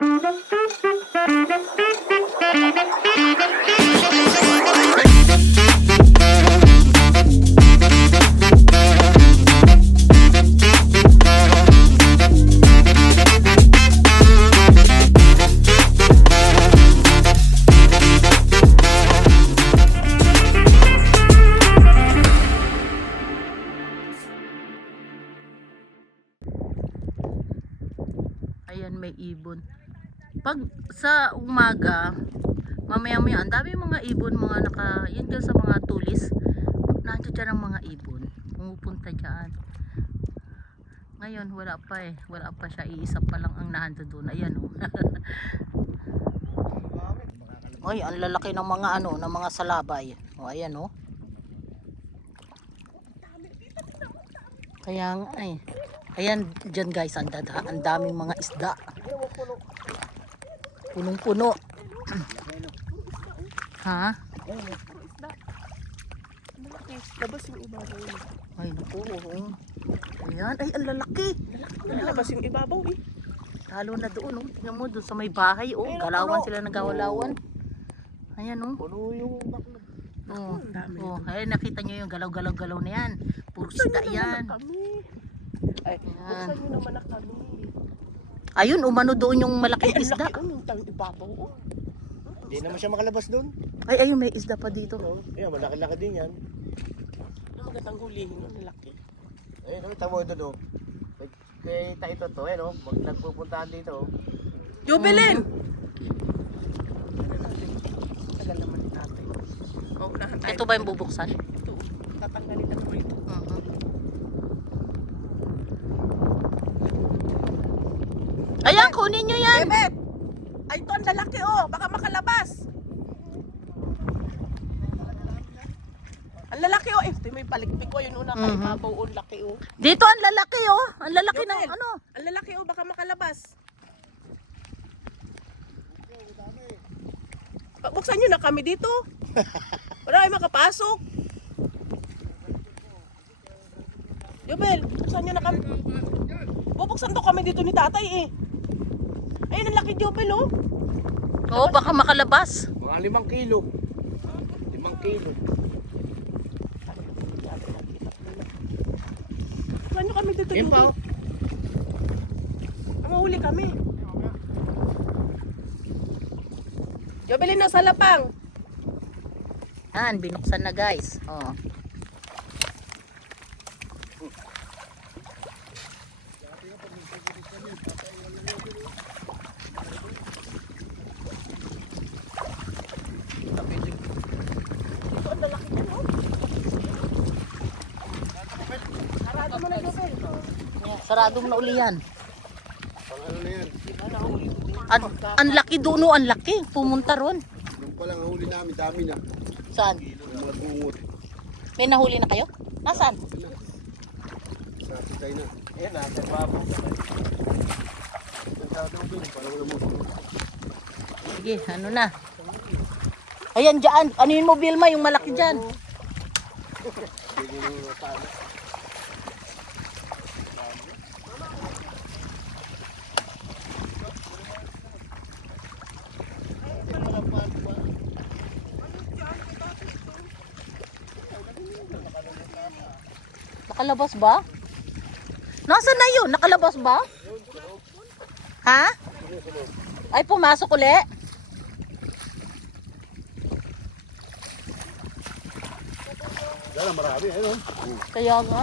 Ayan, may ibon. Pag sa umaga, mamaya-maya, ang dami mga ibon, mga yun dyan sa mga tulis. Nandiyo dyan ang mga ibon. Pumupunta dyan. Ngayon, wala pa eh. Wala pa siya. Iisa pa lang ang nando doon. Ayan oh. Ay, ang lalaki ng mga ng mga salabay. O, ayan oh. Kaya nga eh. Ayan dyan guys, ang daming mga isda. Punong-puno. Ha? Labas yung ibabaw. Ay, naku. Ayan, ay, ang lalaki. Labas yung ibabaw eh. Lalo na doon, oh. Tingnan mo, doon sa may bahay, oh. Galawan sila, nagawalawan. Ayan, oh. Puno yung bakla. Oh, ay, nakita nyo yung galaw-galaw-galaw na yan. Puro isda yan. Ay, buksan nyo naman na kami. Ayun, umano doon yung malaking Ay, isda. ang laki yung tang ibabaw. Oh. Hindi naman siya makalabas doon. Ay, ayun, may isda pa dito. Ayan, malaki-laki din yan. Ang magandang hulihin yung malaki. Ayun, nakita mo ito doon. Kaya ito to, ayun, nagpupuntahan dito. Jubilin! Tagal naman ni tatay. Maunahan tayo. Ito ba yung bubuksan? Ito, tatanggalin na ko ito. Ayan, kunin nyo yan. Bebet! Ay, ito ang lalaki oh. Baka makalabas. Ang lalaki oh. Ito may palikpik ko. Yun una kay babaw oh. Laki oh. Dito ang lalaki, oh. Ang lalaki ng Yopel, ano. Ang lalaki oh. Baka makalabas. Buksan nyo na kami dito. Para ay makapasok. Yobel, buksan nyo na kami. Bubuksan to kami dito ni tatay eh. Ayun ang laki Jobel oh. Oo, baka makalabas. Mga 5 kilo. 5 kilo. Buksan nyo kami dito Jobel. Mahuli kami. Jobel na sa lapang. Yan, binuksan na guys. Oh. Sarado mo na uli yan. Ano na yan? Ang laki doon, oh, ang laki. Pumunta ron. Nung palang huli namin, dami na. Saan? Yung mga bungot. May nahuli na kayo? Nasaan? Sa Titay na. Ayan natin babaw. Sige, ano na? Ayan dyan. Ano yun mo, Vilma? Yung malaki dyan. Nakalabas ba? Nasaan na yun? Nakalabas ba? Ha? Ay, pumasok uli? Dala, marami. Ayun. Kaya nga.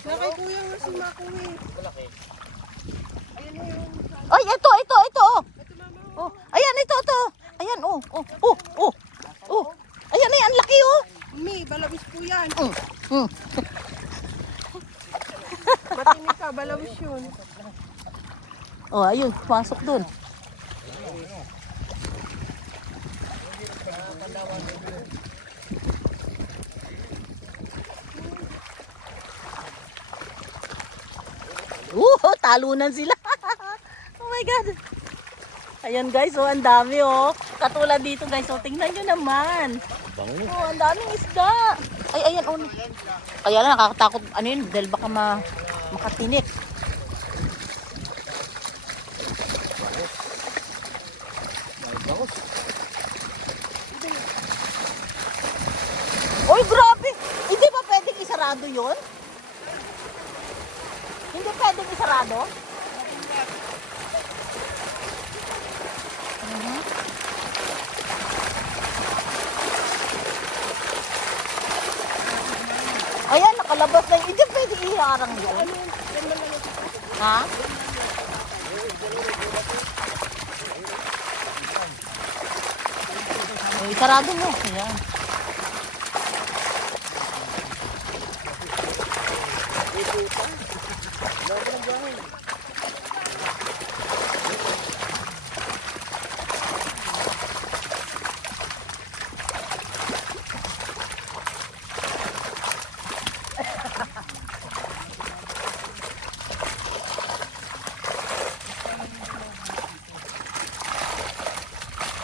Nakay kuya nga si Makuwi. Ay, ito. Oh, ayan, ito. Ayan, oh. Ayan, ang laki, oh. Mi, balawis po yan. Mm. Matinig ka, balawis yun. Oh, ayun, pasok dun. Talunan sila. Oh my God. Ayan guys, oh, ang dami oh. Katulad dito guys, oh, tingnan nyo naman. Oh, ang daming isda. Ay, ayan, oh. Kaya lang, nakakatakot, ano yun, dahil baka makatinik. Oy, grabe! Hindi ba pwedeng isarado yun? Hindi pwedeng isarado? Ayan, nakalabas na yun. Hindi pwede iharang yun. Ha? Ay, sarado mo. Ayan.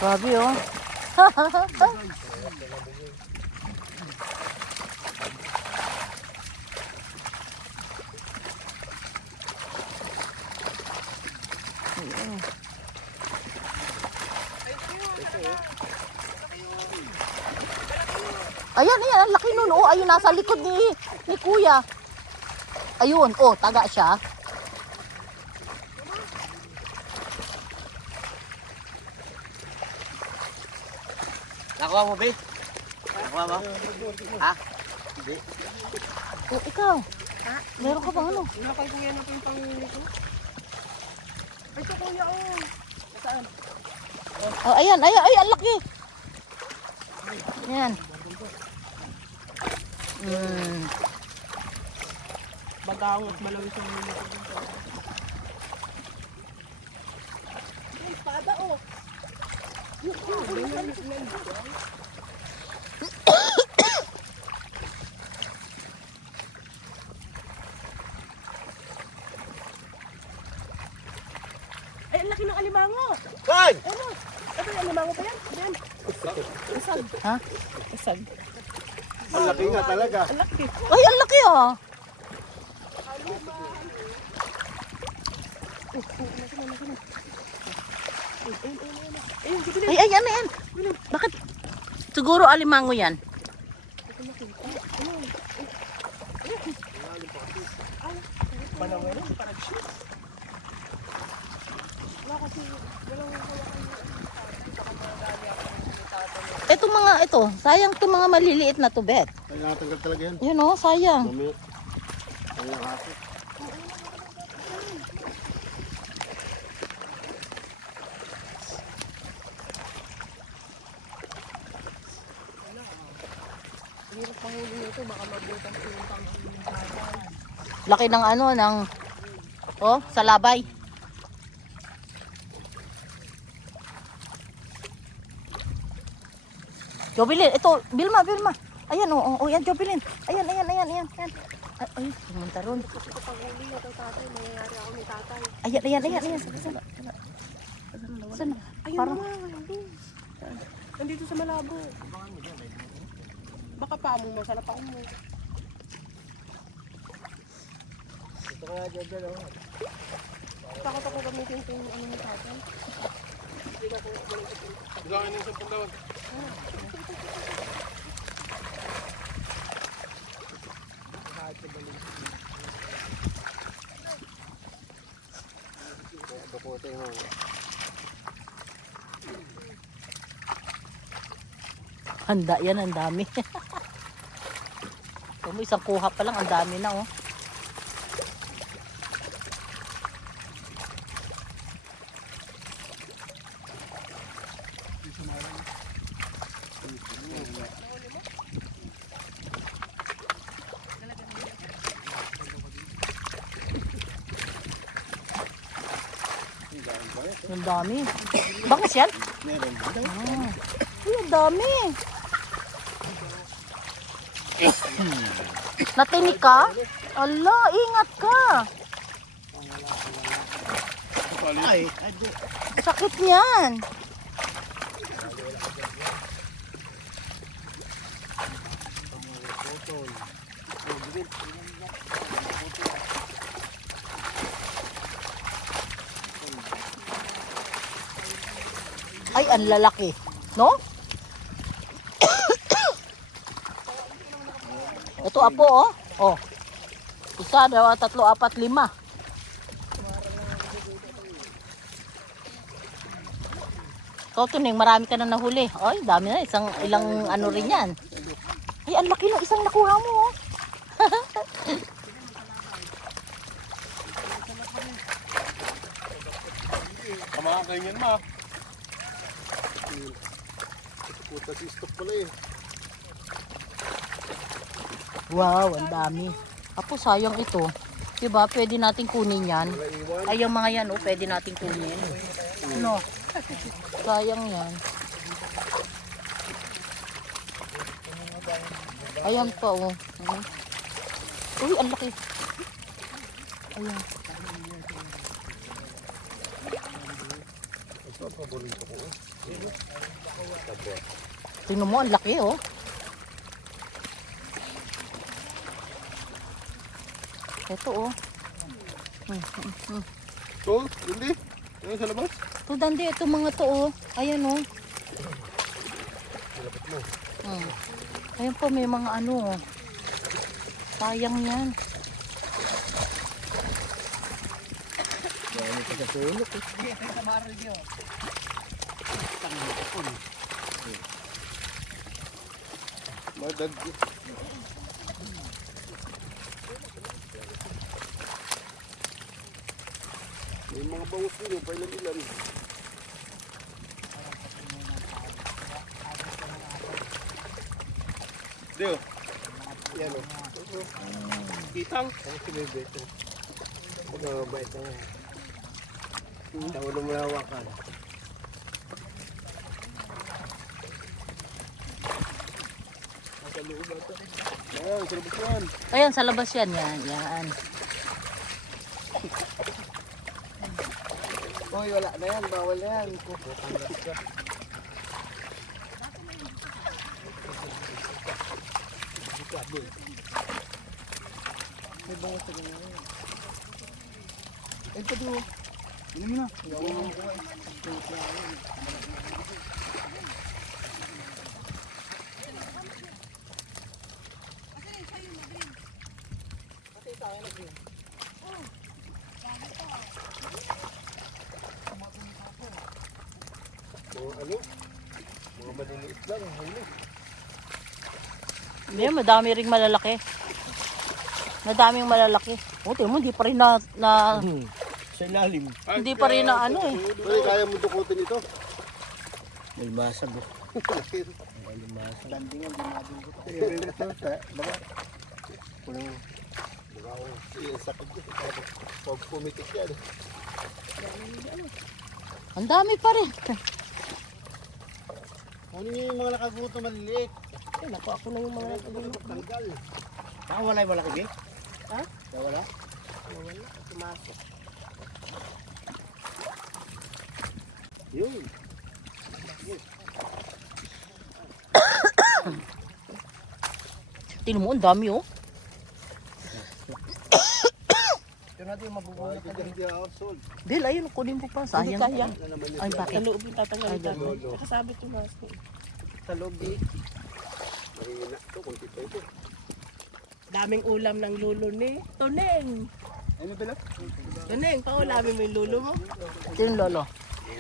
Grabe oh. Ayan, ayan, ang laki nun. Oh, ayun, nasa likod ni Kuya. Ayun, oh, taga siya. Nakuha mo, babe? Nakuha mo? Ha? Hindi. Oh, ikaw. Ha? Meron ka bang ano? Wala kay kuya na po yung pangingin ko. Ay, ito kuya, oh. Saan? Oh, ayan, ayan, ay, ang laki. Ayan. Bagangot malawis ang mga ito. Ay, espada, oh. Ay, ang laki ng alimango. Hoy! Ano? Ito yung alimango pa yan? Yan. Isag. Ha? Isag. Ang laki nga talaga. Ang laki. Ay, ang laki oh. Ayun, sige. Ay, ay, ano yan? Bakit? Siguro alimango yan. Manawin, parang shoes. Wala kasi, walang Itong mga ito, sayang itong mga maliliit na tubet. Ay, natanggal talaga yan. Yun oh, sayang. Mamaya. Ang nakasi. hirap panghuli nito, baka mabutang puntang Laki ng ano, ng, oh, salabay. Jobilin, ito, Bilma, Bilma. Ayan, oh, oh, yan, Jobilin. Ayan, ayan, ayan, ayan, ayan. Ay, pumunta ron. Kasi kapag huli na ito tatay, mangyayari ako ni tatay. Ayan, ayan, ayan, ayan. Sana. Sana. Ayun Parang, naman, nandun. Nandito sa Malabo. Baka pa mo, masalapain mo. Ito kaya dyan, oh. Takot ako gamitin ito yung ano ni tatay. Bilangin yung 10 taon. Bukutin mo. handa yan, ang dami. Ito mo, isang kuha pa lang, ang dami na, oh. Ang dami. Bangus yan? Meron. Ah. Uy, ang dami. Natinig ka? Ala, ingat ka. Ay, Sakit niyan. Ay, ang lalaki. No? Ito apo, oh. Oh. Isa, dalawa, tatlo, apat, lima. Ikaw, Tuning, marami ka na nahuli. Ay, dami na. Ilang ano rin yan. Ay, ang laki ng isang nakuha mo, oh. Kamakan kayo yan, ma. Puta si stock pala eh. Wow, ang dami. Apo, sayang ito. Diba, pwede natin kunin yan. Wala iwan. Ay, yung mga yan, oh, pwede natin kunin. No, sayang yan. Ayan pa, oh. Uy, ang laki. Ayan. Ito, paborito ko. Tingnan mo, ang laki, oh. Ito, oh. So, hindi. Ano sa labas? Ito, Dandi, ito mga to, oh. Ayan, oh. Malapit mo. Ayan po, may mga ano, oh. Sayang yan. Dami pa sa sulok eh. Madad. May mga bangus din, pailan-ilan. Dio. Yan o. Kitang. Ang si Bebe ito. Pagkabait na nga. Tawa na malawakan. Ayan, sa labas yan. Ayan, sa labas yan, yan, yan. Hoy, wala na yan. Bawal na yan. May bango sa ganyan. Ay, pa doon. Ano mo na? Mga ano? Mga maliliit lang. Huli. Hindi, madami ring malalaki. Madaming malalaki. O, tingnan mo, hindi pa rin na Sa ilalim. hindi pa rin na ano, eh. Pwede, kaya mo dukutin ito. May masag oh. May masag. Landingan, di madinggot. Ito, sa baba. Punong. Baka ako, sakit yun. Pag pumitik yan. Ang dami pa rin. Kunin niyo yung mga nakaguto maliliit. Ay, naku, ako na yung mga nakagulo. Tanggal. Baka wala yung malaki, Bek? Ha? Wala? Wala, tumasok. Yun. Tingnan mo, ang dami, oh. Ito natin yung mabubuhay ka din. Hindi ako sold. Del, ayun, kunin mo pa. Sayang. Sayang. Ay, Sa bakit? loob yung tatanggalin Ay, dami. natin. Nakasabit yung mask. Sa loob di. Mahina ito, kunti pa ito. Daming ulam ng lulo ni Toneng. Ano pala? Toneng, paulamin mo yung lulo mo. Ito yung lolo.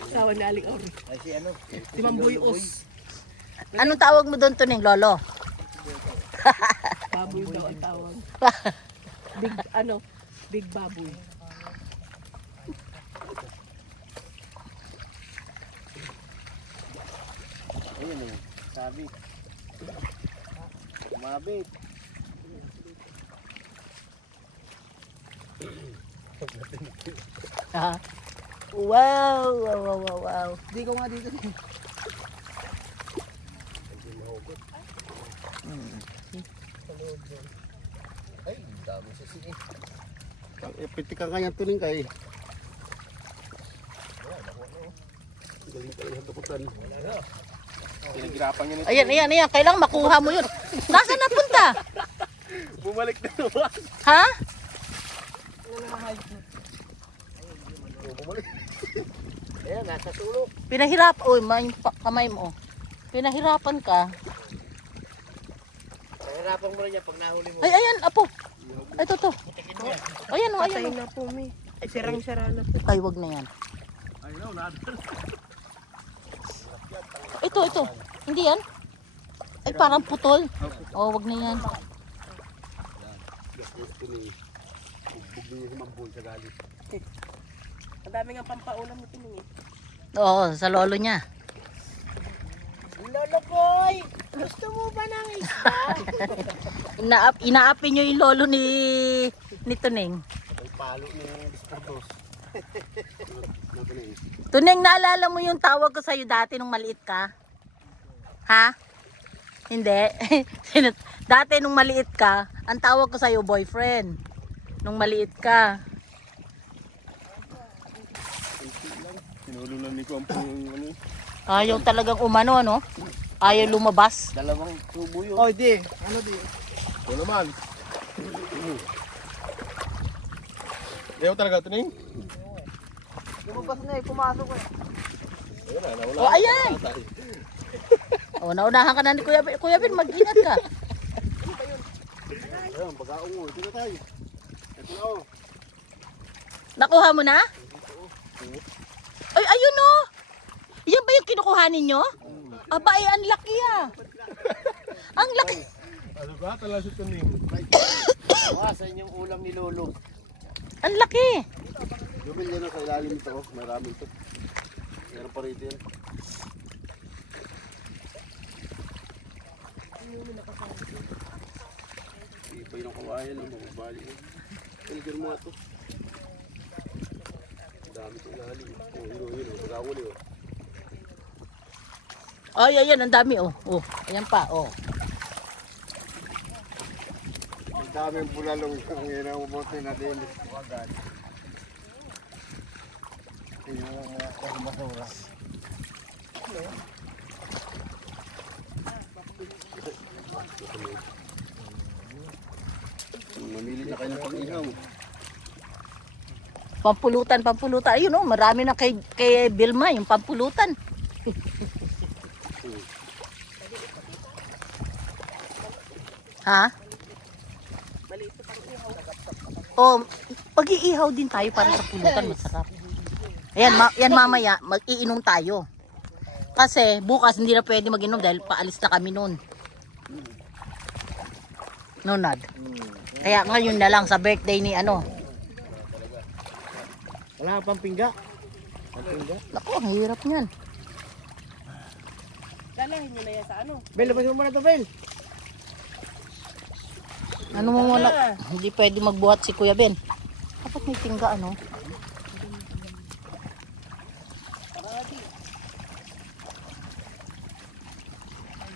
Sawa ni Aling Ori. Ay si ano? Si Mambuyos. Anong tawag mo doon, Tuning, lolo? Baboy daw ang tawag. Big, big baboy. Ayun oh. Sabit. Mabit. Ha? Wow, wow, wow, wow, wow. Hindi ko nga dito. Ay, dami sa sini. Pitikan kanya tuning kay. Galing tayo sa tukutan. Pinaghirapan niya nito. Ayan, ayan, ayan. Kailangan makuha mo yun. Nasaan napunta? Bumalik na naman. Ha? Oh, bumalik. Ayan, nasa sulok. Pinahirap. Uy, kamay mo. Pinahirapan ka. Pahirapan mo rin yan pag nahuli mo. Ay, ayan, apo. Ay, to. Ayan, o, Patay ayan. na po, mi. Ay, sirang-sira na po. Ay, wag na yan. Ayun, nada. Ito. Hindi yan? Ay, parang putol. Oh, wag na yan. Yes, tuloy. Bugbog niya si Mamboy sa galit. Ang dami nga pampaulam nito, mi. Oo, sa lolo niya. Lolo boy! Gusto mo ba ng isda? Inaapi nyo yung lolo ni Tuneng. Ay palo ni Discordos. Tuneng, naalala mo yung tawag ko sa'yo dati nung maliit ka? Ha? Hindi. Dati nung maliit ka, ang tawag ko sa'yo boyfriend. Nung maliit ka. Sinululan ni Kwampo yung ano. Ayaw talagang umano, no? Ayaw lumabas. Dalawang tubo yun. Oh, di. Ano di? Ito naman. Ayaw talaga ito ning? Lumabas na eh, pumasok eh. Ayun na, nawala. Oh, ayan! O, naunahan ka na ni Kuya Ben. Kuya Ben, mag-ingat ka. Ayun, bagaong mo. Ito na tayo. Ito na oh. Nakuha mo na? Ay, ayun o! Yan ba yung kinukuha ninyo? Aba, ay, ang laki ah. Ang laki. Ano ba? Tala si Tuning. Asan yung ulam ni Lolo? Ang laki. Lumil yan sa ilalim ito. Marami ito. Meron pa rito yan. Ipay ng kawayan. Ang mababali. Piligan mo ito. Dami sa ilalim. Yun. Pagkakuli oh. Ay, ayan, ang dami oh. Oh, ayan pa, oh. Ang daming bulalong ang inabubuti na din. Agad. Yung mga basura. Mamili na kayo ng pag-ihaw. Pampulutan. Ayun oh, marami na kay Vilma yung pampulutan. Ha? Oh, pag-iihaw din tayo para sa pulutan, masarap. Ayan, yan mamaya, mag-iinom tayo. Kasi bukas hindi na pwede mag-inom dahil paalis na kami noon. Nonad. Kaya ngayon na lang sa birthday ni ano. Wala ka pang pingga. Naku, ang hirap niyan. Dalahin nyo na yan sa ano. Bel, labasin mo na ito, Bel. Ano mo muna? Hindi pwede magbuhat si Kuya Ben. Dapat may tingga ano?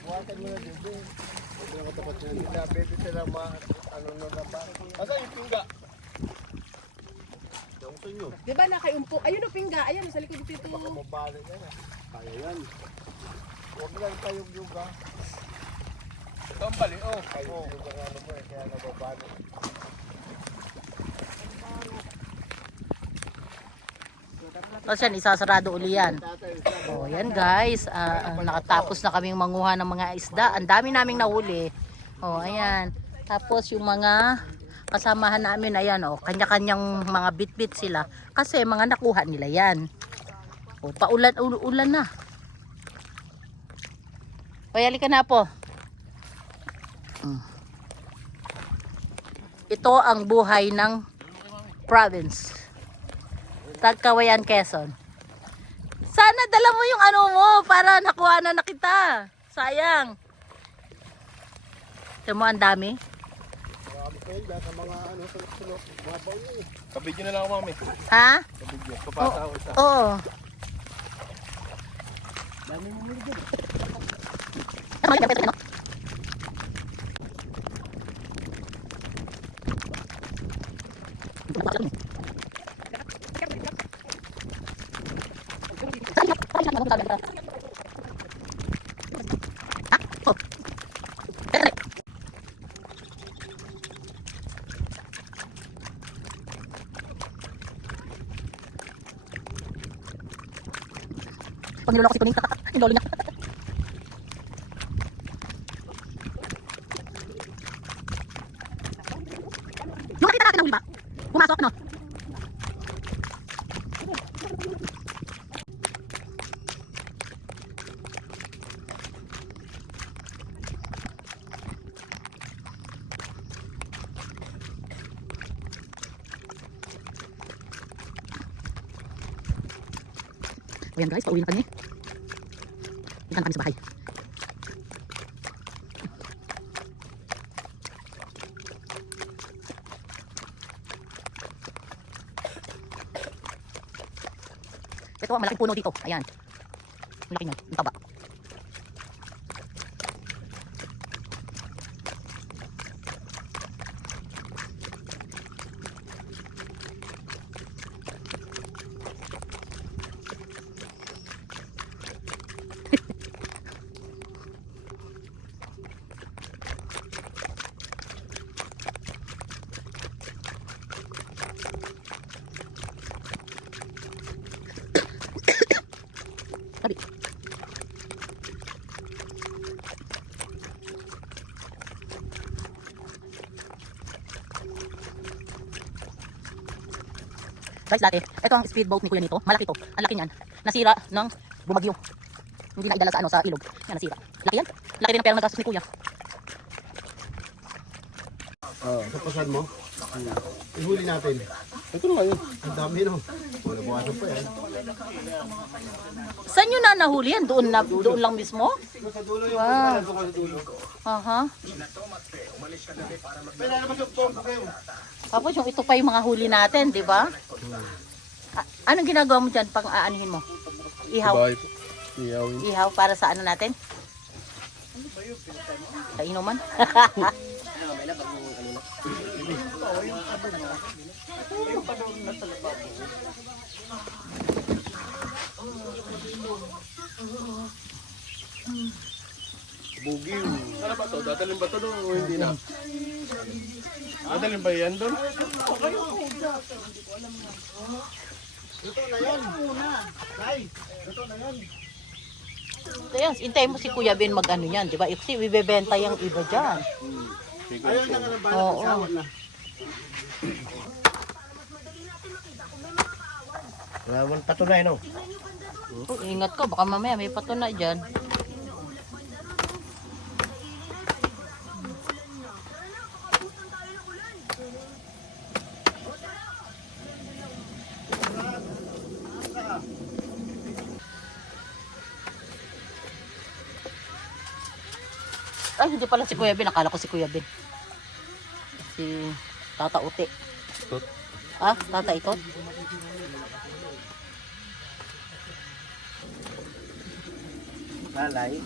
Buwatan mo na din. Huwag na katapat yan. Pwede sila ano na ba? Asa yung pingga? Yung sa inyo. Di ba nakayumpo? Ayun o, pingga. Ayun, sa likod dito. Baka mabalik yan ah. Kaya yan. Huwag lang tayong yuga. Ito ang bali, oh. Kayong yuga nga naman eh, kaya nababalik. Tapos yan, isasarado uli yan. O yan guys, nakatapos na kaming manguha ng mga isda. Ang dami naming nahuli. O ayan. Tapos yung mga kasamahan namin, ayan o, kanya-kanyang mga bit-bit sila. Kasi mga nakuha nila yan. O paulan-ulan na. O yali ka na po. Ito ang buhay ng province. Tagkawayan, Quezon. Sana dala mo yung ano mo para nakuha na kita. Sayang. Ito mo, ang dami. Marami kayo dahil sa mga ano, sulok-sulok. Mga baon yun eh. Kabidyo na lang ako, mami. Ha? Kabidyo. Papasa ako isa. Oo. Dami mo muli dyan. pag niloloko si Kuning. Yung lolo niya. Yung nakita natin na huli ba? Pumasok, no? Ayan guys, pauwi na kami. Punta na kami sa bahay. Ito ang malaking puno dito. Ayan. Ang laki niyan. Ang taba. Tabi. Guys, dati, ito ang speedboat ni Kuya nito. Malaki to. Ang laki niyan. Nasira ng bumagyo. Hindi na idala sa sa ilog. Yan, nasira. Laki yan. Laki rin ang pera nagastos ni Kuya. Sa pasan mo, ihuli natin. Ito na yun. Ang dami no. Wala buwasan pa yan. Saan nyo na nahuli yan? Doon lang mismo? Sa dulo yung Wow. sa dulo. Aha. Pwede naman yung pompo kayo. Tapos yung ito pa yung mga huli natin, di ba? Anong ginagawa mo dyan pang aanihin mo? Ihaw? Iyawin. Ihaw para sa ano natin? Sa inuman? Bugiw. Ano ba to? Dadalhin ba to doon o hindi na? Dadalhin ba yan doon? Ito na yan. Tay, ito na yan. Ito yan, intay mo si Kuya Ben mag-ano yan, di ba? Kasi ibebenta yung iba dyan. Ayaw na nga ng bala. Oo. Isawa na. Wala naman patunay, no? Oh, ingat ka, baka mamaya may patunay dyan. Ay, hindi pala si Kuya Ben. Akala ko si Kuya Ben. Si Tata Ute. Tot? Ah, Tata Itot? Lalay.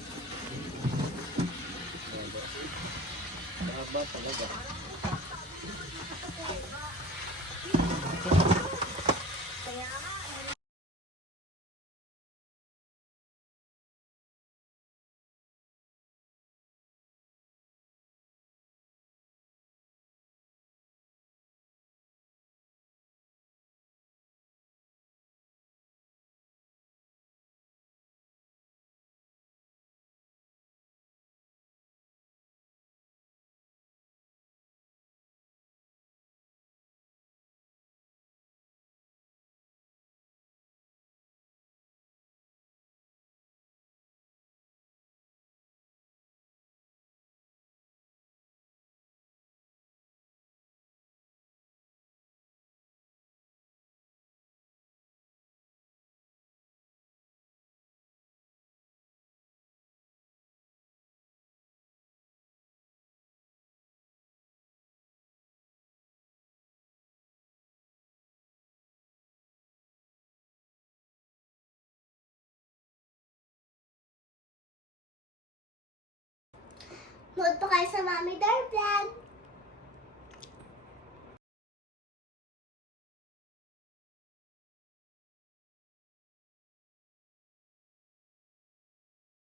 Nood pa kayo sa Mami Dar Vlog.